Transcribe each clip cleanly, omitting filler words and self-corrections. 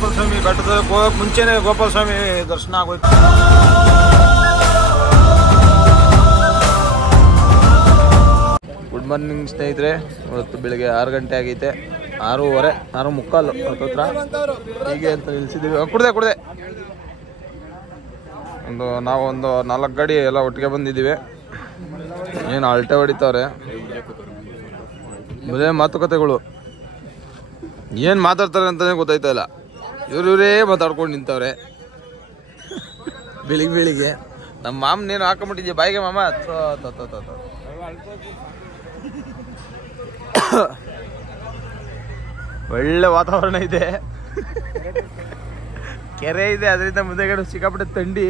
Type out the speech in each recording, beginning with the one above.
ಗೋಪಾಲ ಸ್ವಾಮಿ ಬೆಟ್ಟದಲ್ಲಿ ಹೋಗಕ್ಕೆ ಮುಂಚೆನೆ ಗೋಪಾಲ ಸ್ವಾಮಿ ದರ್ಶನ ಆಗೋಯ್ತು. ಗುಡ್ ಮಾರ್ನಿಂಗ್ ಸ್ನೇಹಿತರೆ, ಇವತ್ತು ಬೆಳಿಗ್ಗೆ 6 ಗಂಟೆ ಆಗೈತೆ. 6:15 6:45 ಹತ್ರ ಹೀಗೆ ಅಂತ ನಿಲ್ಸಿದ್ದೀವಿ. ಕುಡ್ದೆ ನಾವೊಂದು 4 ಗಾಡಿ ಎಲ್ಲ ಒಟ್ಟಿಗೆ ಬಂದಿದ್ದೀವಿ. ಏನು ಅಲ್ಟೆ ಹೊಡಿತಾವ್ರೆ, ಬರೇ ಮಾತುಕತೆಗಳು. ಏನು ಮಾತಾಡ್ತಾರೆ ಅಂತಲೇ ಗೊತ್ತಾಯ್ತಾ ಇಲ್ಲ. ಇವರೇ ಮಾತಾಡ್ಕೊಂಡು ನಿಂತವ್ರೆ ಬೆಳಿಗ್ಗೆ. ನಮ್ಮ ಮಾಮನೇನು ಹಾಕೊಂಬಿಟ್ಟಿದ್ಯಾ ಬಾಯಿಗೆ ಮಾಮ. ಒಳ್ಳೆ ವಾತಾವರಣ ಇದೆ, ಕೆರೆ ಇದೆ, ಅದರಿಂದ ಮುಂದೆಗಡೆ ಸಿಕ್ಕಾಪಟ್ಟೆ ಥಂಡಿ.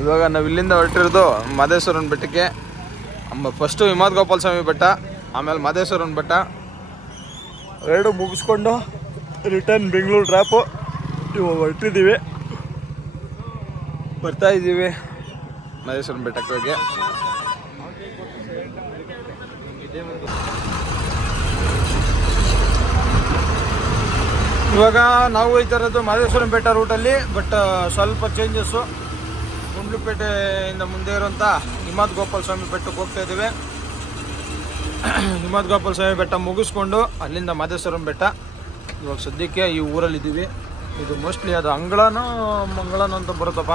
ಇವಾಗ ನಾವು ಇಲ್ಲಿಂದ ಹೊರಟಿರೋದು ಮಾದೇಶ್ವರನ ಬೆಟ್ಟಕ್ಕೆ. ಫಸ್ಟು ಹಿಮವದ್ ಗೋಪಾಲ ಸ್ವಾಮಿ ಬೆಟ್ಟ, ಆಮೇಲೆ ಮಾದೇಶ್ವರನ ಬೆಟ್ಟ ಎರಡು ಮುಗಿಸ್ಕೊಂಡು ರಿಟರ್ನ್ ಬೆಂಗಳೂರು ಟ್ರಾಪು. ಇವಾಗ ಹೊರಟಿದ್ದೀವಿ, ಬರ್ತಾ ಇದ್ದೀವಿ ಮಾದೇಶ್ವರನ ಬೆಟ್ಟಕ್ಕೆ ಹೋಗಿ. ಇವಾಗ ನಾವು ಹೋಗ್ತಾ ಇರೋದು ಮಾದೇಶ್ವರನ ಬೆಟ್ಟ ರೂಟಲ್ಲಿ. ಬಟ್ ಸ್ವಲ್ಪ ಚೇಂಜಸ್ಸು. ಗುಂಡ್ಲುಪೇಟೆಯಿಂದ ಮುಂದೆ ಇರುವಂಥ ಹಿಮವದ್ ಗೋಪಾಲ ಸ್ವಾಮಿ ಬೆಟ್ಟಕ್ಕೆ ಹೋಗ್ತಾ ಇದ್ದೀವಿ. ಹಿಮವದ್ ಗೋಪಾಲ ಸ್ವಾಮಿ ಬೆಟ್ಟ ಮುಗಿಸ್ಕೊಂಡು ಅಲ್ಲಿಂದ ಮಾದೇಶ್ವರನ ಬೆಟ್ಟ. ಇವಾಗ ಸದ್ಯಕ್ಕೆ ಈ ಊರಲ್ಲಿದ್ದೀವಿ. ಇದು ಮೋಸ್ಟ್ಲಿ ಅದು ಅಂಗಳನೋ ಮಂಗಳನೋ ಅಂತ ಬರುತ್ತಪ್ಪ.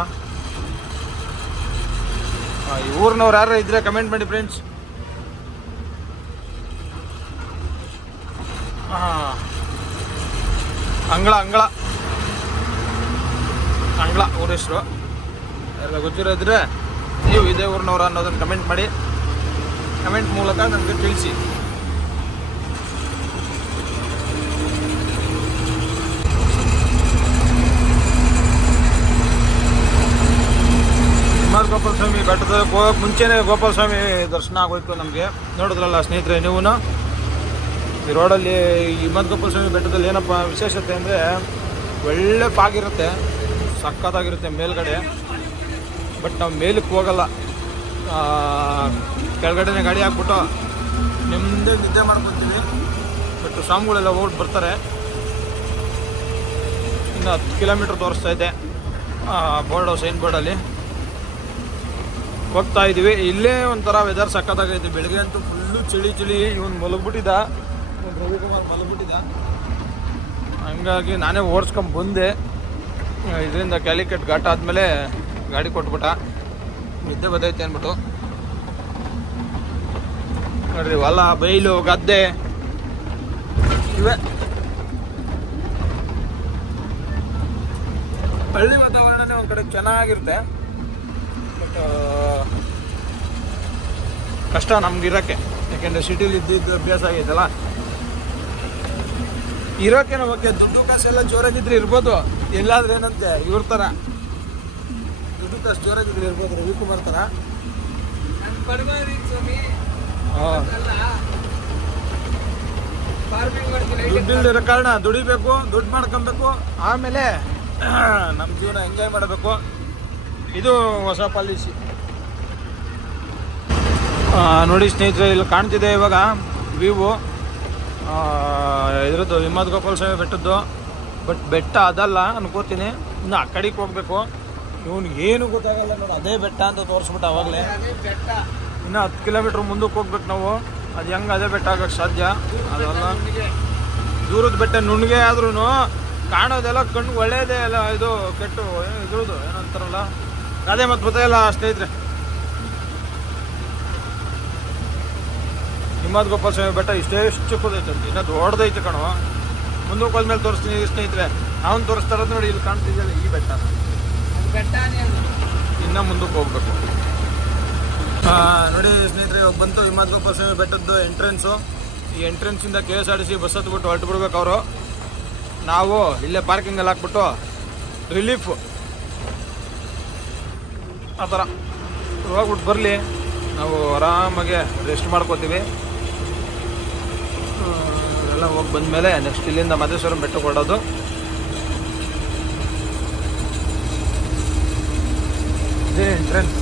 ಈ ಊರಿನವ್ರು ಯಾರು ಇದ್ರೆ ಕಮೆಂಟ್ ಮಾಡಿ ಫ್ರೆಂಡ್ಸ್. ಅಂಗಳ ಊರ ಹೆಸರು. ಎಲ್ಲ ಗೊತ್ತಿರೋದ್ರೆ ನೀವು ಇದೇ ಊರಿನವ್ರು ಅನ್ನೋದನ್ನು ಕಮೆಂಟ್ ಮಾಡಿ, ಕಮೆಂಟ್ ಮೂಲಕ ನನಗೆ ತಿಳಿಸಿ. ಹಿಮವದ್ ಗೋಪಾಲ ಸ್ವಾಮಿ ಬೆಟ್ಟದಲ್ಲಿ ಹೋಗಕ್ಕೆ ಮುಂಚೆನೆ ಗೋಪಾಲ ಸ್ವಾಮಿ ದರ್ಶನ ಆಗೋಯ್ತು ನಮಗೆ. ನೋಡಿದ್ರಲ್ಲ ಸ್ನೇಹಿತರೆ ನೀವು. ಈ ರೋಡಲ್ಲಿ ಹಿಮವದ್ ಗೋಪಾಲ ಸ್ವಾಮಿ ಬೆಟ್ಟದಲ್ಲಿ ಏನಪ್ಪ ವಿಶೇಷತೆ ಅಂದರೆ, ಒಳ್ಳೆ ಪಾಗಿರುತ್ತೆ, ಸಖತ್ತಾಗಿರುತ್ತೆ ಮೇಲ್ಗಡೆ. ಬಟ್ ನಾವು ಮೇಲಕ್ಕೆ ಹೋಗಲ್ಲ, ಕೆಳಗಡೆನೇ ಗಾಡಿ ಹಾಕ್ಬಿಟ್ಟು ನಿಮ್ಮದೇ ನಿದ್ದೆ ಮಾಡ್ಕೊತೀವಿ. ಬಟ್ ಸ್ವಾಮಿಗಳೆಲ್ಲ ಹೋಗಿ ಬರ್ತಾರೆ. ಇನ್ನು 10 ಕಿಲೋಮೀಟ್ರ್ ತೋರಿಸ್ತಾ ಇದೆ ಬೋರ್ಡು, ಸೈನ್ ಬೋರ್ಡಲ್ಲಿ ಹೋಗ್ತಾ ಇದ್ದೀವಿ. ಇಲ್ಲೇ ಒಂಥರ ವೆದರ್ ಸಖತ್ತಾಗೈತೆ. ಬೆಳಗ್ಗೆ ಅಂತೂ ಫುಲ್ಲು ಚಳಿ. ಇವನು ಮಲಗ್ಬಿಟ್ಟಿದ್ದ, ರವಿಕುಮಾರ್ ಮಲಗ್ಬಿಟ್ಟಿದ್ದ. ಹಂಗಾಗಿ ನಾನೇ ಓಡಿಸ್ಕೊಂಡು ಬಂದೆ. ಇದರಿಂದ ಕ್ಯಾಲಿಕಟ್ ಘಾಟ್ ಆದಮೇಲೆ ಗಾಡಿ ಕೊಟ್ಬಿಟ್ಟ. ನಿದ್ದೆ ಬದೈತೆ ಅಂದ್ಬಿಟ್ಟು. ನೋಡ್ರಿ, ಹೊಲ, ಬೈಲು, ಗದ್ದೆ ಇವೆ. ಹಳ್ಳಿ ವಾತಾವರಣನೇ ಒಂದು ಕಡೆ ಚೆನ್ನಾಗಿರುತ್ತೆ. ಬಟ್ ಕಷ್ಟ ನಮ್ಗಿರೋಕ್ಕೆ, ಯಾಕೆಂದರೆ ಸಿಟಿಲಿ ಇದ್ದಿದ್ದು ಅಭ್ಯಾಸ ಆಗೈತಲ್ಲ. ಇರೋಕೆ ನಮಗೆ ದುಡ್ಡು ಕಾಸೆಲ್ಲ ಜೋರಾಗಿದ್ರೆ ಇರ್ಬೋದು. ಎಲ್ಲಾದ್ರೆ ಏನಂತೆ ಇವ್ರ ಥರ ದುಡ್ಡು ಕಾಸು ಜೋರಾಗಿದ್ರೆ ಇರ್ಬೋದು, ರವಿಕುಮಾರ್ ಥರ. ದುಡ್ಡಿಲ್ದಿರೋ ಕಾರಣ ದುಡಿಬೇಕು, ದುಡ್ಡು ಮಾಡ್ಕೊಬೇಕು, ಆಮೇಲೆ ನಮ್ಮ ಜೀವನ ಎಂಜಾಯ್ ಮಾಡಬೇಕು. ಇದು ಹೊಸ ಪಾಲಿಸಿ. ನೋಡಿ ಸ್ನೇಹಿತರೆ, ಇಲ್ಲಿ ಕಾಣ್ತಿದೆ ಇವಾಗ ವ್ಯೂ ಇದ್ರದ್ದು ಹಿಮವದ್ ಗೋಪಾಲ ಸ್ವಾಮಿ ಬೆಟ್ಟದ್ದು. ಬಟ್ ಬೆಟ್ಟ ಅದಲ್ಲ ಅನ್ಕೋತೀನಿ, ಇನ್ನು ಆ ಕಡೆಗೆ ಹೋಗ್ಬೇಕು. ಇವನಿಗೆ ಏನು ಗೊತ್ತಾಗಲ್ಲ ನೋಡಿ, ಅದೇ ಬೆಟ್ಟ ಅಂತ ತೋರಿಸ್ಬಿಟ್ಟು ಅವಾಗಲೇ. ಇನ್ನು 10 ಕಿಲೋಮೀಟ್ರ್ ಮುಂದಕ್ಕೆ ಹೋಗ್ಬೇಕು ನಾವು. ಅದು ಹೆಂಗೆ ಅದೇ ಬೆಟ್ಟ ಆಗೋಕ್ಕೆ ಸಾಧ್ಯ? ಅದಲ್ಲ, ದೂರದ ಬೆಟ್ಟ ನುಣ್ಣಗೆ ಆದ್ರೂ ಕಾಣೋದೆಲ್ಲ ಕಣ್ಣು ಒಳ್ಳೇದೇ ಅಲ್ಲ. ಇದು ಕೆಟ್ಟು ಇದ್ರದ್ದು ಏನಂತಾರಲ್ಲ ಅದೇ ಮತ್ತೆ ಗೊತ್ತಾಯಿಲ್ಲ ಸ್ನೇಹಿತರೆ. ಹಿಮವದ್ ಗೋಪಾಲ ಸ್ವಾಮಿ ಬೆಟ್ಟ ಇಷ್ಟೇ ಚಿಕ್ಕದೈತೆ, ಇನ್ನೂ ದೊಡ್ಡದೈತೆ ಕಣೋ. ಮುಂದಕ್ಕೆ ಹೋದ್ಮೇಲೆ ತೋರಿಸ್ತೀನಿ ಸ್ನೇಹಿತರೆ. ಅವನು ತೋರಿಸ್ತಾ ಇರೋದು ನೋಡಿ, ಇಲ್ಲಿ ಕಾಣ್ತಿದ್ಯಲ್ಲ ಈ ಬೆಟ್ಟ. ಇನ್ನೂ ಮುಂದಕ್ಕೆ ಹೋಗ್ಬೇಕು. ನೋಡಿ ಸ್ನೇಹಿತರೆ, ಬಂತು ಹಿಮವದ್ ಗೋಪಾಲ ಸ್ವಾಮಿ ಬೆಟ್ಟದ್ದು ಎಂಟ್ರೆನ್ಸು. ಈ ಎಂಟ್ರೆನ್ಸಿಂದ KSRTC ಬಸ್ ಹತ್ಬಿಟ್ಟು ಹೊರಟು ಬಿಡ್ಬೇಕು ಅವರು. ನಾವು ಇಲ್ಲೇ ಪಾರ್ಕಿಂಗಲ್ಲಿ ಹಾಕ್ಬಿಟ್ಟು ರಿಲೀಫ್ ಆ ಥರ ಹೋಗ್ಬಿಟ್ಟು ಬರಲಿ. ನಾವು ಆರಾಮಾಗೆ ರೆಸ್ಟ್ ಮಾಡ್ಕೋತೀವಿ. ಎಲ್ಲ ಹೋಗಿ ಬಂದಮೇಲೆ ನೆಕ್ಸ್ಟ್ ಇಲ್ಲಿಂದ ಮಾದೇಶ್ವರನ ಬೆಟ್ಟಕ್ಕೆ ಹೊರಡೋದು. ಇದೇ ಎಂಟ್ರೆನ್ಸ್.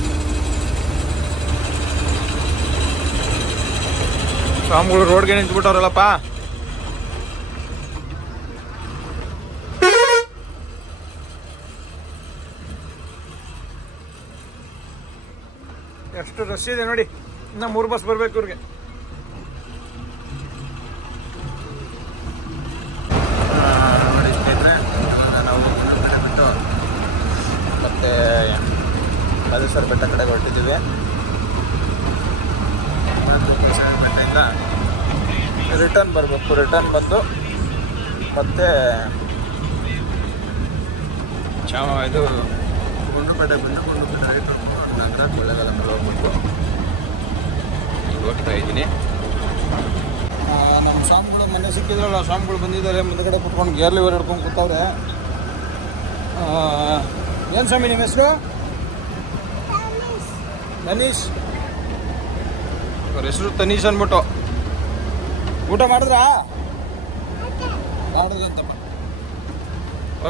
ಸ್ವಾಮಿಗಳು ರೋಡ್ಗೆ ನಿಂತ್ಬಿಟ್ಟವ್ರಲ್ಲಪ್ಪ. ಎಷ್ಟು ರಶ್ ಇದೆ ನೋಡಿ. ಇನ್ನು 3 ಬಸ್ ಬರ್ಬೇಕು ಇವ್ರಿಗೆ. ನೋಡಿ ಸ್ನೇಹಿತರೆ, ನಾವು ಕಡೆ ಬಿಟ್ಟು ಮತ್ತೆ ಮಲ್ಲೇಶ್ವರ ಬೆಟ್ಟ ಕಡೆಗೆ ಹೊರಟಿದ್ದೀವಿ. ಬೆಟ್ಟದಿಂದ ರಿಟರ್ನ್ ಬರಬೇಕು. ರಿಟರ್ನ್ ಬಂದು ಮತ್ತೆ ಇದು ಗುಂಡ್ಲುಪೇಟೆ ಬಂದು ಗುಂಡ್ಲುಪೇಟೆ ರಿಟರ್ನ್ ನಂತರ ಕೊಳ್ಳೇಗಾಲ ಮೇಲೆ ಹೋಗ್ಬಿಟ್ಟು ಹೋಗ್ತಾ ಇದ್ದೀನಿ. ನಮ್ಮ ಸ್ವಾಮಿಗಳು ಮೊನ್ನೆ ಸಿಕ್ಕಿದ್ರಲ್ಲ, ಸ್ವಾಮಿಗಳು ಬಂದಿದ್ದಾರೆ. ಮುಂದಗಡೆ ಕುತ್ಕೊಂಡು ಗೇರ್ಲಿ ವೇರ್ ಹಿಡ್ಕೊಂಡು ಕೂತವ್ರೆ. ಏನು ಸ್ವಾಮಿ ನಿಮ್ಮ ಹೆಸರು? ತನೀಶ್. ಅವ್ರ ಹೆಸರು ತನೀಶ್ ಅಂದ್ಬಿಟ್ಟು. ಊಟ ಮಾಡಿದ್ರಾ? ಮಾಡಿದ್ರಂತಪ್ಪ.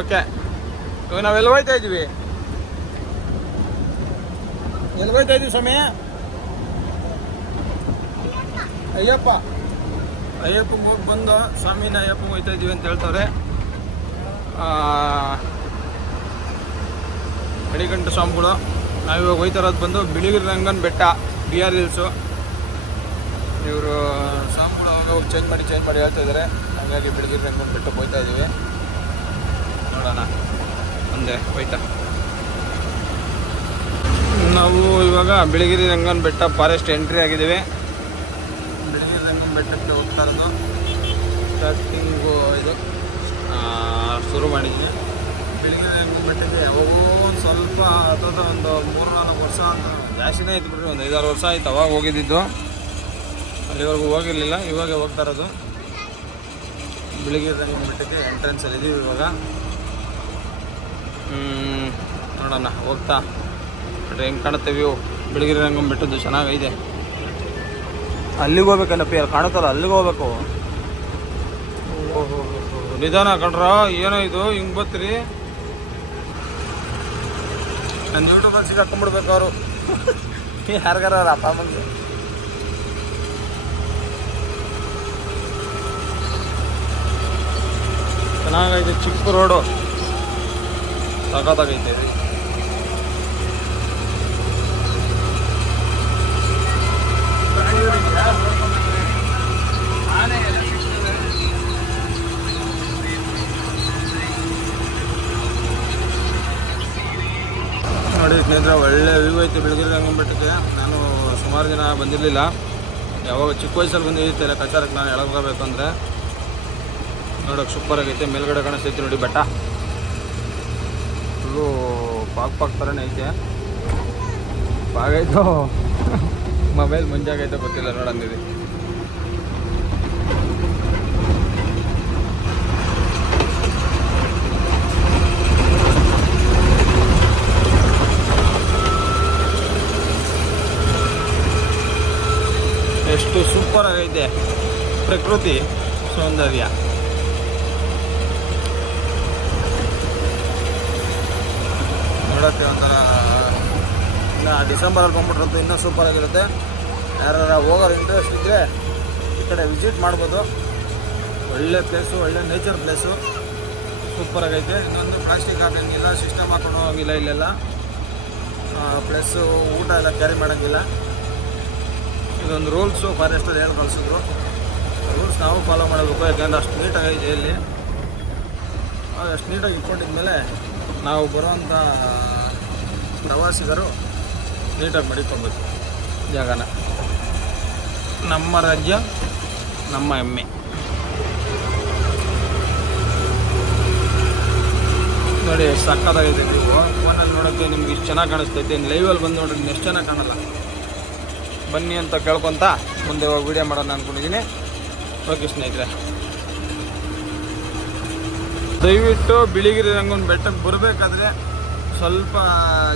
ಓಕೆ, ಇವಾಗ ನಾವೆಲ್ಲ ಹೋಯ್ತಾ ಇದ್ದೀವಿ. ಎಲ್ಲಿ ಹೋಯ್ತಾ ಇದ್ದೀವಿ ಸ್ವಾಮಿ? ಅಯ್ಯಪ್ಪಂಗೆ ಹೋಗಿ ಬಂದು ಸ್ವಾಮಿನ ಅಯ್ಯಪ್ಪಂಗೆ ಹೋಯ್ತಾ ಇದ್ದೀವಿ ಅಂತ ಹೇಳ್ತಾರೆ. ಅಡಿಗಂಟು ಸ್ವಾಮಿಗಳು. ನಾವಿವಾಗ ಹೋಯ್ತಾ ಇರೋದು ಬಂದು ಬಿಳಿಗಿರಿ ರಂಗನ ಬೆಟ್ಟ, BR ಹಿಲ್ಸು. ಇವರು ಸ್ವಾಮಿಗಳು ಅವಾಗ ಚೇಂಜ್ ಮಾಡಿ ಹೇಳ್ತಾ ಇದ್ದಾರೆ. ಹಾಗಾಗಿ ಬಿಳಿಗಿರಿ ರಂಗನ ಬೆಟ್ಟಕ್ಕೆ ಹೋಯ್ತಾ ಇದ್ದೀವಿ. ನೋಡೋಣ ಮುಂದೆ ಹೋಯ್ತಾ. ನಾವು ಇವಾಗ ಬಿಳಿಗಿರಿ ರಂಗನ ಬೆಟ್ಟ ಫಾರೆಸ್ಟ್ ಎಂಟ್ರಿ ಆಗಿದ್ದೀವಿ. ಬಿಳಿಗಿರಿ ರಂಗನ ಬೆಟ್ಟಕ್ಕೆ ಹೋಗ್ತಾ ಇರೋದು. ಸ್ಟಾರ್ಟಿಂಗು ಇದು ಶುರು ಮಾಡಿದ್ವಿ. ಬಿಳಿಗಿರಿ ರಂಗನ ಬೆಟ್ಟಕ್ಕೆ ಯಾವಾಗೋ ಒಂದು ಸ್ವಲ್ಪ ಅಥವಾ ಒಂದು 3-4 ವರ್ಷ ಅಂತ ಜಾಸ್ತಿನೇ ಆಯ್ತು ಬಿಡ್ರಿ, ಒಂದು 5-6 ವರ್ಷ ಆಯ್ತು ಅವಾಗ ಹೋಗಿದ್ದಿದ್ದು. ಅಲ್ಲಿವರೆಗೂ ಹೋಗಿರಲಿಲ್ಲ, ಇವಾಗ ಹೋಗ್ತಾ ಇರೋದು. ಬಿಳಿಗಿರಿ ರಂಗನ ಬೆಟ್ಟಕ್ಕೆ ಎಂಟ್ರೆನ್ಸಲ್ಲಿ ಇದ್ದೀವಿ ಇವಾಗ. ನೋಡೋಣ ಹೋಗ್ತಾ ಹೆಂಗೆ ಕಾಣುತ್ತೆ ವ್ಯೂ. ಬಿಳಿಗಿರಿ ರಂಗನ ಬೆಟ್ಟದ್ದು ಚೆನ್ನಾಗಿದೆ. ಅಲ್ಲಿಗೆ ಹೋಗ್ಬೇಕಲ್ಲಪ್ಪ, ಯಾರು ಕಾಣುತ್ತಲ್ಲ ಅಲ್ಲಿಗೆ ಹೋಗ್ಬೇಕು. ಓಹೋ ನಿಧಾನ ಕಣ್ರ, ಏನೋ ಇದು ಹಿಂಗೆ ಬರ್ತೀರಿ. ನನ್ನ ಯೂಟ್ಯೂಬಲ್ಲಿ ಸಿಗಾಕೊಂಡ್ಬಿಡ್ಬೇಕು ಅವರು. ಯಾರಿಗಾರ ಅವ್ರ ಅಪ್ಪ ಅಮ್ಮಂಗೆ. ಚೆನ್ನಾಗೈತೆ, ಚಿಕ್ಕ ರೋಡು ಸಖತ್ತಾಗೈತೆ. ನೋಡಿ ಸ್ನೇಹಿತರೆ, ಒಳ್ಳೆ ವ್ಯೂ ಐತೆ ಬಿಳಿಗಿರಿ ರಂಗನ ಬೆಟ್ಟಕ್ಕೆ. ನಾನು ಸುಮಾರು ದಿನ ಬಂದಿರಲಿಲ್ಲ. ಯಾವಾಗ ಚಿಕ್ಕ ವಯಸ್ಸಲ್ಲಿ ಬಂದಿದ್ದೆ ಲೆಕ್ಕಾಚಾರಕ್ಕೆ ನಾನು ಎಳಗೋಬೇಕು ಅಂದರೆ. ನೋಡೋಕೆ ಸೂಪರ್ ಆಗೈತೆ. ಮೇಲ್ಗಡೆ ಕಾಣಿಸ್ತೈತೆ ನೋಡಿ ಬೆಟ್ಟ. ಫುಲ್ಲು ಪಾಕ್ ಥರನೇ ಐತೆ. ಪಾಗೈತೋ ಮೊಬೈಲ್ ಮುಂಜಾಗೈತೋ ಗೊತ್ತಿಲ್ಲ ನೋಡಂದಿದೆ. ಎಷ್ಟು ಸೂಪರ್ ಆಗೈತೆ ಪ್ರಕೃತಿ ಸೌಂದರ್ಯ. ನೋಡೋಕ್ಕೆ ಒಂಥರ ಇನ್ನು ಡಿಸೆಂಬರಲ್ಲಿ ಬಂದ್ಬಿಟ್ರಂತೂ ಇನ್ನೂ ಸೂಪರ್ ಆಗಿರುತ್ತೆ. ಯಾರು ಹೋಗೋರು ಇಂಟ್ರೆಸ್ಟ್ ಇದ್ದರೆ ಈ ಕಡೆ ವಿಸಿಟ್ ಮಾಡ್ಬೋದು. ಒಳ್ಳೆ ಪ್ಲೇಸು, ಒಳ್ಳೆ ನೇಚರ್ ಪ್ಲೇಸು, ಸೂಪರ್ ಆಗೈತೆ. ಇನ್ನೊಂದು ಪ್ಲಾಸ್ಟಿಕ್ ಹಾಕೋಂಗಿಲ್ಲ, ಸಿಸ್ಟಮ್ ಹಾಕೊಂಡು ಹೋಗಿಲ್ಲ ಇಲ್ಲೆಲ್ಲ. ಪ್ಲಸ್ಸು ಊಟ ಎಲ್ಲ ಕ್ಯಾರಿ ಮಾಡೋಂಗಿಲ್ಲ. ಇದೊಂದು ರೂಲ್ಸು ಫಾರೆಸ್ಟಲ್ಲಿ ಹೇಳಿ ಕಳಿಸಿದ್ರು. ರೂಲ್ಸ್ ನಾವು ಫಾಲೋ ಮಾಡಬೇಕು, ಯಾಕೆಂದರೆ ಅಷ್ಟು ನೀಟಾಗೈತೆ ಇಲ್ಲಿ. ಅಷ್ಟು ನೀಟಾಗಿ ಇಟ್ಕೊಂಡಿದ್ಮೇಲೆ ನಾವು ಬರುವಂಥ ಪ್ರವಾಸಿಗರು ನೀಟಾಗಿ ಮಡಿಕೊಳ್ಬೇಕು ಜಾಗನ. ನಮ್ಮ ರಾಜ್ಯ ನಮ್ಮ ಹೆಮ್ಮೆ. ನೋಡಿ ಸಕ್ಕತ್ತಾಗೈತೆ. ನೀವು ಫೋನಲ್ಲಿ ನೋಡೋಕ್ಕೆ ನಿಮ್ಗೆ ಇಷ್ಟು ಚೆನ್ನಾಗಿ ಕಾಣಿಸ್ತೈತೆ, ಲೈವಲ್ಲಿ ಬಂದು ನೋಡ್ರಿ ಎಷ್ಟು ಚೆನ್ನಾಗಿ ಕಾಣಲ್ಲ. ಬನ್ನಿ ಅಂತ ಕೇಳ್ಕೊತ ಮುಂದೆ ಹೋಗಿ ವೀಡಿಯೋ ಮಾಡೋಣ ಅಂದ್ಕೊಂಡಿದ್ದೀನಿ. ಓಕೆ ಸ್ನೇಹಿತರೆ, ದಯವಿಟ್ಟು ಬಿಳಿಗಿರಿ ರಂಗನ ಬೆಟ್ಟಕ್ಕೆ ಬರಬೇಕಾದ್ರೆ ಸ್ವಲ್ಪ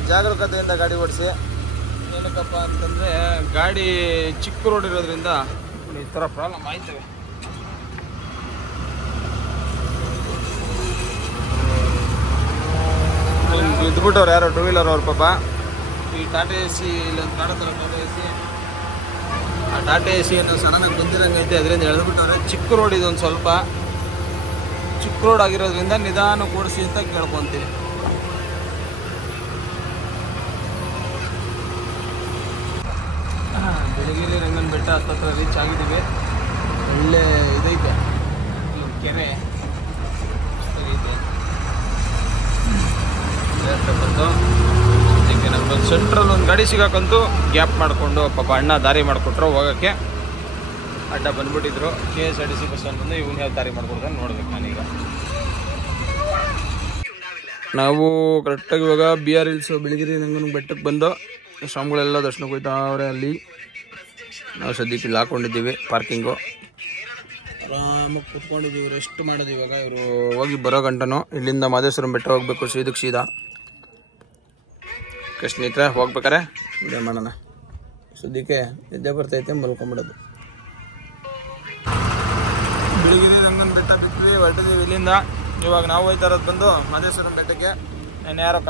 ಜಾಗರೂಕತೆಯಿಂದ ಗಾಡಿ ಓಡಿಸಿ. ಏನಕ್ಕಪ್ಪ ಅಂತಂದರೆ ಗಾಡಿ ಚಿಕ್ಕ ರೋಡ್ ಇರೋದ್ರಿಂದ ಈ ಥರ ಪ್ರಾಬ್ಲಮ್ ಆಯ್ತವೆ. ಇದ್ಬಿಟ್ಟವ್ರು ಯಾರೋ 2 ವೀಲರ್ ಅವ್ರ ಪಾಪ. ಈ ಟಾಟಾ AC ಇಲ್ಲೊಂದು ಕಾಣುತ್ತಲ್ಲ, ಟಾಟಾ AC, ಆ ಟಾಟಾ AC ಅನ್ನೋ ಸಡನ್ನಾಗಿ ಬಂದಿರಂಗೈತೆ, ಅದರಿಂದ ಎಳೆದ್ಬಿಟ್ಟವ್ರೆ. ಚಿಕ್ಕ ರೋಡ್ ಇದೊಂದು ಸ್ವಲ್ಪ ಚಿಕ್ಕ ರೋಡ್ ಆಗಿರೋದ್ರಿಂದ ನಿಧಾನ ಕೂಡಿಸಿ ಅಂತ ಕೇಳ್ಕೊತೀವಿ. ಬಿಳಿಗಿರಿ ರಂಗನ ಬೆಟ್ಟ ಹತ್ತತ್ರ ರೀಚ್ ಆಗಿದ್ದೀವಿ. ಒಳ್ಳೆ ಇದೈತೆ, ಇಲ್ಲೊಂದು ಕೆರೆ ಇದೆ. ಬಂದು ಅದಕ್ಕೆ ನಮ್ಗೊಂದು ಸೆಂಟ್ರಲ್ ಒಂದು ಗಾಡಿ ಸಿಗಾಕಂತೂ ಗ್ಯಾಪ್ ಮಾಡಿಕೊಂಡು ಪಾಪ ಅಣ್ಣ ದಾರಿ ಮಾಡಿಕೊಟ್ರು ಹೋಗೋಕ್ಕೆ. ಅಡ್ಡ ಬಂದ್ಬಿಟ್ಟಿದ್ರು. KSRTC ಬಸ್ ಬಂದು ಇವನು ಯಾವ ದಾರಿ ಮಾಡ್ಕೊಡ್ತಾನೆ ನೋಡ್ಬೇಕು ನಾನೀಗ. ನಾವು ಕರೆಕ್ಟಾಗಿ ಇವಾಗ BR ಹಿಲ್ಸ್ ಬಿಳಿಗಿರಿ ರಂಗನ ಬೆಟ್ಟಕ್ಕೆ ಬಂದು ಸ್ವಾಮಿಗಳೆಲ್ಲ ದರ್ಶನಕ್ಕೆ ಹೋಯ್ತಾ ಅವ್ರೆ. ಅಲ್ಲಿ ನಾವು ಸದ್ಯಕ್ಕೆ ಇಲ್ಲಿ ಹಾಕೊಂಡಿದ್ದೀವಿ ಪಾರ್ಕಿಂಗು. ಆರಾಮಾಗಿ ಕೂತ್ಕೊಂಡಿದ್ದೀವಿ, ರೆಸ್ಟ್ ಮಾಡೋದು. ಇವಾಗ ಇವರು ಹೋಗಿ ಬರೋ ಗಂಟನು ಇಲ್ಲಿಂದ ಮಹದೇಶ್ವರಂ ಬೆಟ್ಟ ಹೋಗ್ಬೇಕು ಸೀದಕ್ಕೆ ಸೀದಾ. ಸ್ನೇಹಿತರೆ ಹೋಗ್ಬೇಕಾರೆ ಇದೇ ಮಾಡೋಣ. ಸದ್ಯಕ್ಕೆ ನಿದ್ದೆ ಬರ್ತೈತೆ, ಮಲ್ಕೊಂಡ್ಬಿಡೋದು. ಬಿಳಿಗಿರಿ ರಂಗನ ಬೆಟ್ಟ ಬಿಟ್ವಿ, ಹೊರಟಿದ್ದೀವಿ ಇಲ್ಲಿಂದ. ಇವಾಗ ನಾವು ಹೋಯ್ತಾ ಇರೋದು ಬಂದು ಮಹದೇಶ್ವರಂ ಬೆಟ್ಟಕ್ಕೆ. ನಾನು ಯಾರೋ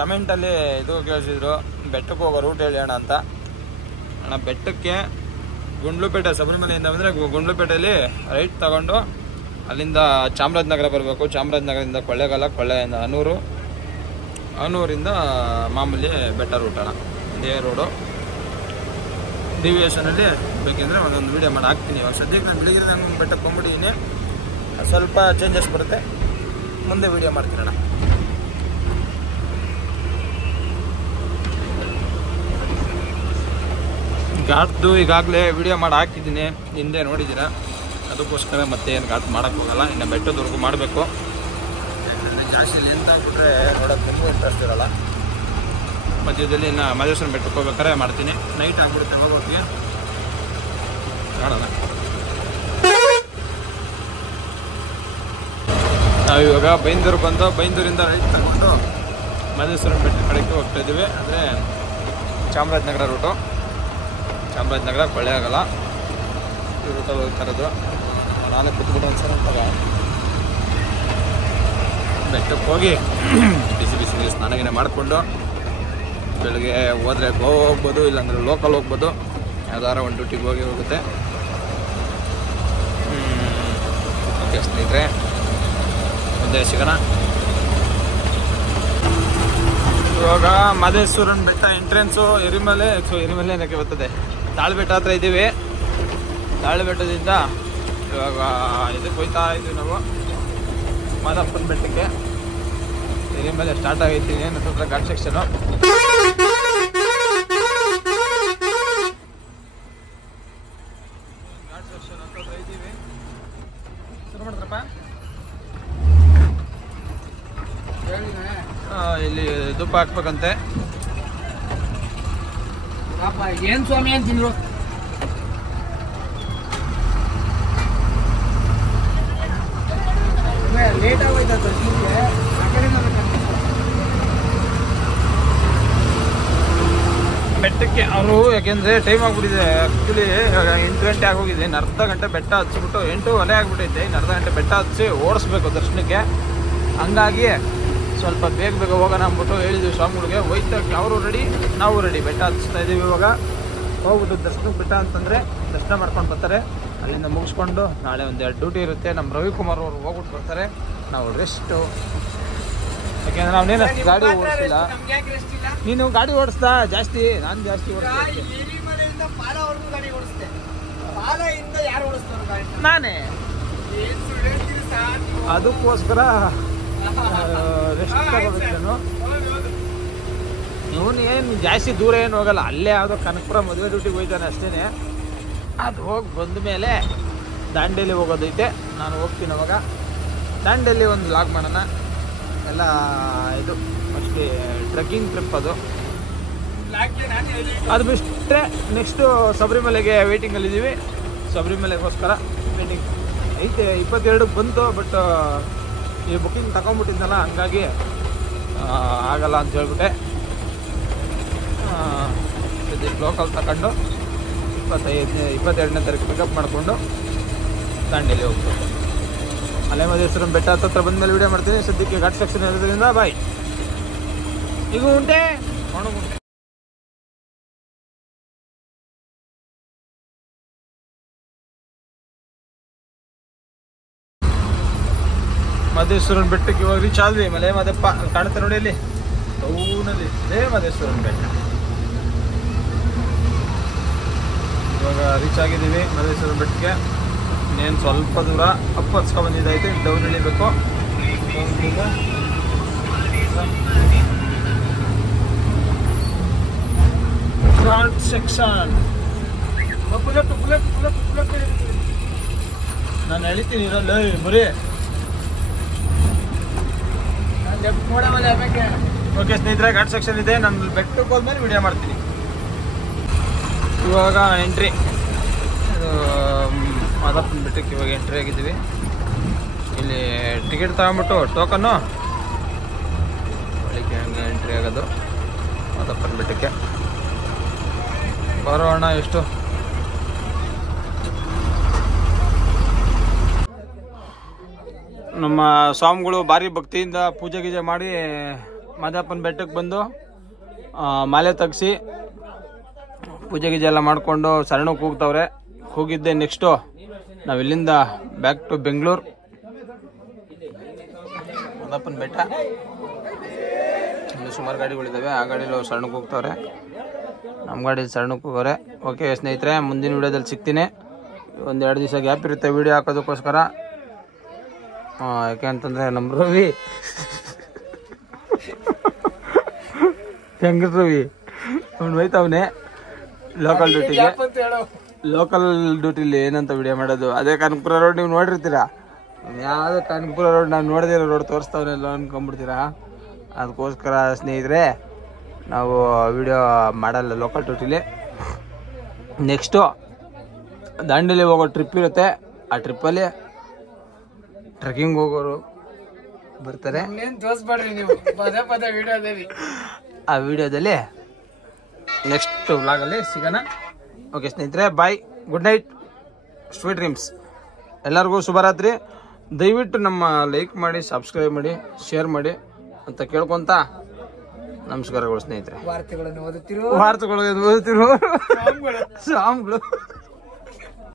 ಕಮೆಂಟಲ್ಲಿ ಇದು ಕೇಳಿಸಿದ್ರು, ಬೆಟ್ಟಕ್ಕೆ ಹೋಗೋ ರೂಟ್ ಹೇಳಿ ಅಣ್ಣ ಅಂತ. ಅಣ್ಣ ಬೆಟ್ಟಕ್ಕೆ ಗುಂಡ್ಲುಪೇಟೆ, ಶಬರಿಮಲೆಯಿಂದ ಬಂದರೆ ಗುಂಡ್ಲುಪೇಟೆಯಲ್ಲಿ ರೈಟ್ ತಗೊಂಡು ಅಲ್ಲಿಂದ ಚಾಮರಾಜನಗರ ಬರಬೇಕು. ಚಾಮರಾಜನಗರದಿಂದ ಕೊಳ್ಳೇಗಾಲ, ಕೊಳ್ಳೆಯಿಂದ ಅನೂರಿಂದ ಮಾಮೂಲಿ ಬೆಟ್ಟ ರೂಟ್ ಅಣ್ಣ. ಇದೇ ರೋಡು. ಡಿವಿಯೇಷನಲ್ಲಿ ಬೇಕೆಂದರೆ ಒಂದೊಂದು ವೀಡಿಯೋ ಮಾಡಿ ಹಾಕ್ತೀನಿ. ಇವಾಗ ಸದ್ಯಕ್ಕೆ ನಾನು ಬಿಳಿಗಿರಿ ರಂಗನ ಬೆಟ್ಟಕ್ಕೆ ಬಂದ್ಬಿಟ್ಟಿದ್ದೀನಿ. ಸ್ವಲ್ಪ ಚೇಂಜಸ್ ಬರುತ್ತೆ, ಮುಂದೆ ವೀಡಿಯೋ ಮಾಡ್ತೀನಿ ಅಣ್ಣ. ಘಾಟ್ದು ಈಗಾಗಲೇ ವಿಡಿಯೋ ಮಾಡಿ ಹಾಕಿದ್ದೀನಿ, ಹಿಂದೆ ನೋಡಿದ್ದೀರಾ. ಅದಕ್ಕೋಸ್ಕರ ಮತ್ತೆ ಏನು ಘಾಟ್ ಮಾಡೋಕ್ಕೆ ಹೋಗಲ್ಲ. ಇನ್ನು ಬೆಟ್ಟದವರೆಗೂ ಮಾಡಬೇಕು. ಯಾಕಂದರೆ ಜಾಸ್ತಿ ಲೆಂತ್ ಆಗಿಬಿಟ್ರೆ ನೋಡೋಕ್ಕೆ ತುಂಬ ಇಂಟ್ರೆಸ್ಟ್ ಇರೋಲ್ಲ. ಮಧ್ಯದಲ್ಲಿ ಇನ್ನು ಮಹದೇಶ್ವರಂ ಬೆಟ್ಟಕ್ಕೆ ಹೋಗ್ಬೇಕಾರೆ ಮಾಡ್ತೀನಿ. ನೈಟ್ ಆಗಿಬಿಡುತ್ತೆ ಹೋಗೋಕ್ಕೆ. ನೋಡೋಣ. ನಾವಿವಾಗ ಬೈಂದೂರು ಬಂದು ಬೈಂದೂರಿಂದ ರೈಟ್ ತಗೊಂಡು ಮಹದೇಶ್ವರಂ ಬೆಟ್ಟ ಕಡೆಗೆ ಹೋಗ್ತಾ ಇದ್ದೀವಿ. ಅಂದರೆ ಚಾಮರಾಜನಗರ ರೂಟು. ಚಾಮರಾಜನಗರ ಕೊಳ್ಳೇಗಾಲ ಈ ರೂಟಲ್ಲಿ ಹೋಗ್ತಾ ಇರೋದು. ನಾನೇ ಕೂತ್ಬಿಟ್ಟು ಒಂದ್ಸಲ ಅಂತಾಗ ಬೆಟ್ಟಕ್ಕೆ ಹೋಗಿ ಬಿಸಿ ಬಿಸಿ ಸ್ನಾನಗಿನ ಮಾಡಿಕೊಂಡು ಬೆಳಗ್ಗೆ ಹೋದರೆ ಗೋವಾ ಹೋಗ್ಬೋದು, ಇಲ್ಲಾಂದರೆ ಲೋಕಲ್ ಹೋಗ್ಬೋದು. ಯಾವ್ದಾರ ಒಂದು ಡ್ಯೂಟಿಗೆ ಹೋಗುತ್ತೆ. ಓಕೆ ಸ್ನೇಹಿತರೆ, ಮುಂದೆ ಸಿಗೋಣ. ಇವಾಗ ಮಹದೇಶ್ವರನ್ ಬೆಟ್ಟ ಎಂಟ್ರೆನ್ಸು ಎರಿಮಲೆ ಏನಕ್ಕೆ ಬರ್ತದೆ, ತಾಳ್ಬೆಟ್ಟ ಹತ್ರ ಇದ್ದೀವಿ. ತಾಳ್ಬೆಟ್ಟದಿಂದ ಇವಾಗ ಇದಕ್ಕೆ ಹೋಯ್ತಾ ಇದ್ದೀವಿ ನಾವು ಮಾದಪ್ಪನ ಬೆಟ್ಟಕ್ಕೆ. ಎರಿಮಲೆ ಸ್ಟಾರ್ಟ್ ಆಗೈತಿ. ಏನು ಹತ್ರ ಘಾಟ್ ಸೆಕ್ಷನು. ಘಾಟ್ ಸೆಕ್ಷನ್ ಹತ್ರ ಇದ್ದೀವಿ. ಶುರು ಮಾಡಿದ್ರಪ್ಪ. ಇಲ್ಲಿ ಧೂಪ ಹಾಕ್ಬೇಕಂತೆ. ಏನ್ ಸ್ವಾಮಿ ಅಂತಿದ್ರು. ಲೇಟ್ ಆಗೋಯ್ತು. ಬೆಟ್ಟಕ್ಕೆ ಅವರು ಯಾಕೆಂದರೆ ಟೈಮ್ ಆಗಿಬಿಟ್ಟಿದೆ. ಆ್ಯಕ್ಚುಲಿ 8 ಗಂಟೆ ಆಗೋಗಿದೆ. ಇನ್ನು ಅರ್ಧ ಗಂಟೆ ಬೆಟ್ಟ ಹಚ್ಚಿಬಿಟ್ಟು 8:30 ಆಗಿಬಿಟ್ಟೈತೆ. ಇನ್ನು ಅರ್ಧ ಗಂಟೆ ಬೆಟ್ಟ ಹಚ್ಚಿ ಓಡಿಸ್ಬೇಕು ದರ್ಶನಕ್ಕೆ. ಹಂಗಾಗಿ ಸ್ವಲ್ಪ ಬೇಗ ಹೋಗೋಣ ಅಂದ್ಬಿಟ್ಟು ಹೇಳಿದ್ವಿ ಸ್ವಾಮಿಗಳಿಗೆ. ಹೋಯ್ತಕ್ಕೆ ಅವರು ರೆಡಿ, ನಾವು ರೆಡಿ. ಬೆಟ್ಟ ಹಚ್ತಾ ಇದ್ದೀವಿ. ಇವಾಗ ಹೋಗ್ಬಿಟ್ಟು ದರ್ಶನಕ್ಕೆ ಬೆಟ್ಟ ಅಂತಂದರೆ ದರ್ಶನ ಮಾಡ್ಕೊಂಡು ಬರ್ತಾರೆ. ಅಲ್ಲಿಂದ ಮುಗಿಸ್ಕೊಂಡು ನಾಳೆ ಒಂದು 2 ಡ್ಯೂಟಿ ಇರುತ್ತೆ. ನಮ್ಮ ರವಿಕುಮಾರ್ ಅವರು ಹೋಗ್ಬಿಟ್ಟು ಬರ್ತಾರೆ. ನಾವು ರೆಸ್ಟು. ಯಾಕೆಂದರೆ ನಾವೇನು ಗಾಡಿ ಓಡಿಸಿಲ್ಲ. ನೀನು ಗಾಡಿ ಓಡಿಸ್ತಾ ಜಾಸ್ತಿ, ನಾನು ಜಾಸ್ತಿ ಓಡಿಸ್ತೀನಿ. ನಾನೇ ಅದಕ್ಕೋಸ್ಕರ ರೆಸ್ಟ್ ತಗೋಬೇಕು. ಇವನು ಏನು ಜಾಸ್ತಿ ದೂರ ಏನು ಹೋಗಲ್ಲ. ಅಲ್ಲೇ ಯಾವುದೋ ಕನಕಪುರ ಮದುವೆ ಡ್ಯೂಟಿಗೆ ಹೋಯ್ತಾನೆ ಅಷ್ಟೇ. ಅದು ಹೋಗಿ ಬಂದ ಮೇಲೆ ದಾಂಡೇಲಿ ಹೋಗೋದೈತೆ. ನಾನು ಹೋಗ್ತೀನಿ ಅವಾಗ. ದಾಂಡೇಲಿ ಒಂದು ಲಾಗ್ ಮಾಡೋಣ. ಎಲ್ಲ ಇದು ಅಷ್ಟೇ ಟ್ರೆಕ್ಕಿಂಗ್ ಟ್ರಿಪ್ ಅದು. ಅದು ಬಿಟ್ಟರೆ ನೆಕ್ಸ್ಟು ಶಬರಿಮಲೆಗೆ ವೇಟಿಂಗಲ್ಲಿದ್ದೀವಿ. ಶಬರಿಮಲೆಗೋಸ್ಕರ ವೇಟಿಂಗ್ ಐತೆ. 22ಕ್ಕೆ ಬಂತು. ಬಟ್ ಈ ಬುಕ್ಕಿಂಗ್ ತಗೊಂಡ್ಬಿಟ್ಟಿದ್ದಲ್ಲ, ಹಂಗಾಗಿ ಆಗಲ್ಲ ಅಂತ ಹೇಳ್ಬಿಟ್ಟೆ. ಇದಕ್ಕೆ ಲೋಕಲ್ ತಗೊಂಡು 22ನೇ ತಾರೀಕು ಪಿಕಪ್ ಮಾಡಿಕೊಂಡು ದಾಂಡೇಲಿ ಹೋಗ್ಬೇಕು. ಮಲೆ ಮಹದೇಶ್ವರಂ ಬೆಟ್ಟ ಹತ್ರ ಬಂದಮೇಲೆ ವೀಡಿಯೋ ಮಾಡ್ತೀನಿ. ಸದ್ಯಕ್ಕೆ ಘಾಟ್ ಸೆಕ್ಷನ್ ಇರೋದ್ರಿಂದ ಬಾಯ್. ಈಗ ಉಂಟೆ ಒಣಗುಂಟೆ. ಮಹದೇಶ್ವರನ್ ಬೆಟ್ಟಕ್ಕೆ ಇವಾಗ ರೀಚ್ ಆದ್ವಿ. ಮಲೆ ಮದಪ್ಪ ಕಾಣುತ್ತೆ ನೋಡಿ ಅಲ್ಲಿ ಟೌನಲ್ಲಿ. ಇದೇ ಮಹದೇಶ್ವರನ್ ಬೆಟ್ಟ. ರೀಚ್ ಆಗಿದ್ದೀವಿ ಮಲ್ಲೇಶ್ವರ ಬೆಟ್ಟಕ್ಕೆ. ಇನ್ನೇನು ಸ್ವಲ್ಪ ದೂರ ಅಪ್ ಹಚ್ಕೊ ಬಂದಿದ್ದಾಯ್ತು, ಡೌನ್ ಇಳಿಬೇಕು. ಸೆಕ್ಷನ್ ನಾನು ಎಳಿತೀನಿ ಇರಲ್ಲ ಬರೀ. ಓಕೆ ಸ್ನೇಹಿತರೆ, ಘಾಟ್ ಸೆಕ್ಷನ್ ಇದೆ. ನಾನು ಬೆಟ್ಟಕ್ಕೆ ಹೋದ್ಮೇಲೆ ವಿಡಿಯೋ ಮಾಡ್ತೀನಿ. ಇವಾಗ ಎಂಟ್ರಿ, ಇದು ಮಾದಪ್ಪನ ಬೆಟ್ಟಕ್ಕೆ ಇವಾಗ ಎಂಟ್ರಿ ಆಗಿದ್ದೀವಿ. ಇಲ್ಲಿ ಟಿಕೆಟ್ ತಗೊಂಬಿಟ್ಟು ಟೋಕನ್ನು ಒಳಗೆ ಹಂಗೆ ಎಂಟ್ರಿ ಆಗೋದು ಮಾದಪ್ಪನ ಬೆಟ್ಟಕ್ಕೆ. ಬರೋಣ. ಎಷ್ಟು ನಮ್ಮ ಸ್ವಾಮಿಗಳು ಭಾರಿ ಭಕ್ತಿಯಿಂದ ಪೂಜೆ ಗೀಜೆ ಮಾಡಿ ಮಾದಪ್ಪನ ಬೆಟ್ಟಕ್ಕೆ ಬಂದು ಮಾಲೆ ತೆಗ್ಸಿ ಪೂಜೆ ಗೀಜೆ ಎಲ್ಲ ಮಾಡಿಕೊಂಡು ಶರಣಕ್ಕೆ ಹೋಗ್ತವ್ರೆ. ಹೋಗಿದ್ದೆ ನೆಕ್ಸ್ಟು ನಾವು ಇಲ್ಲಿಂದ ಬ್ಯಾಕ್ ಟು ಬೆಂಗಳೂರು. ಮಾದಪ್ಪನ ಬೆಟ್ಟ ಇಲ್ಲಿ ಸುಮಾರು ಗಾಡಿಗಳಿದ್ದಾವೆ. ಆ ಗಾಡಿಲಿ ಶರಣಕ್ಕೆ ಹೋಗ್ತವ್ರೆ, ನಮ್ಮ ಗಾಡೀಲಿ ಶರಣಕ್ಕೆ ಹೋಗೋರೆ. ಓಕೆ ಸ್ನೇಹಿತರೆ, ಮುಂದಿನ ವಿಡಿಯೋದಲ್ಲಿ ಸಿಗ್ತೀನಿ. ಒಂದು 2 ದಿವಸ ಗ್ಯಾಪ್ ಇರುತ್ತೆ ವಿಡಿಯೋ ಹಾಕೋದಕ್ಕೋಸ್ಕರ. ಯಾಕೆ ಅಂತಂದರೆ ನಮ್ಮ ರವಿ ಹೆಂಗ ರವಿ ಅವ್ನು ಹೋಯ್ತವನೇ ಲೋಕಲ್ ಡ್ಯೂಟಿಗೆ. ಲೋಕಲ್ ಡ್ಯೂಟಿಲಿ ಏನಂತ ವಿಡಿಯೋ ಮಾಡೋದು, ಅದೇ ಕನಕಪುರ ರೋಡ್ ನೀವು ನೋಡಿರ್ತೀರಾ. ಯಾವುದೋ ಕನಕಪುರ ರೋಡ್ ನಾವು ನೋಡಿದಿರೋ ರೋಡ್ ತೋರಿಸ್ತಾವನೆಲ್ಲ ಅಂದ್ಕೊಂಡ್ಬಿಡ್ತೀರಾ. ಅದಕ್ಕೋಸ್ಕರ ಸ್ನೇಹಿತರೆ ನಾವು ವಿಡಿಯೋ ಮಾಡಲ್ಲ ಲೋಕಲ್ ಡ್ಯೂಟಿಲಿ. ನೆಕ್ಸ್ಟು ದಾಂಡೇಲಿ ಹೋಗೋ ಟ್ರಿಪ್ ಇರುತ್ತೆ. ಆ ಟ್ರಿಪ್ಪಲ್ಲಿ ಟ್ರೆಕ್ಕಿಂಗ್ ಹೋಗೋರು ಬರ್ತಾರೆ. ಆ ವಿಡಿಯೋದಲ್ಲಿ ನೆಕ್ಸ್ಟ್ ವ್ಲಾಗಲ್ಲಿ ಸಿಗೋಣ. ಓಕೆ ಸ್ನೇಹಿತರೆ, ಬಾಯ್, ಗುಡ್ ನೈಟ್, ಸ್ವೀಟ್ ಡ್ರೀಮ್ಸ್. ಎಲ್ಲರಿಗೂ ಶುಭರಾತ್ರಿ. ದಯವಿಟ್ಟು ನಮ್ಮ ಲೈಕ್ ಮಾಡಿ, ಸಬ್ಸ್ಕ್ರೈಬ್ ಮಾಡಿ, ಶೇರ್ ಮಾಡಿ ಅಂತ ಕೇಳ್ಕೊಂತ ನಮಸ್ಕಾರಗಳು ಸ್ನೇಹಿತರೆ. ವಾರ್ತೆಗಳನ್ನು ಓದುತ್ತಿರೋ ಸ್ವಾಮಿಗಳು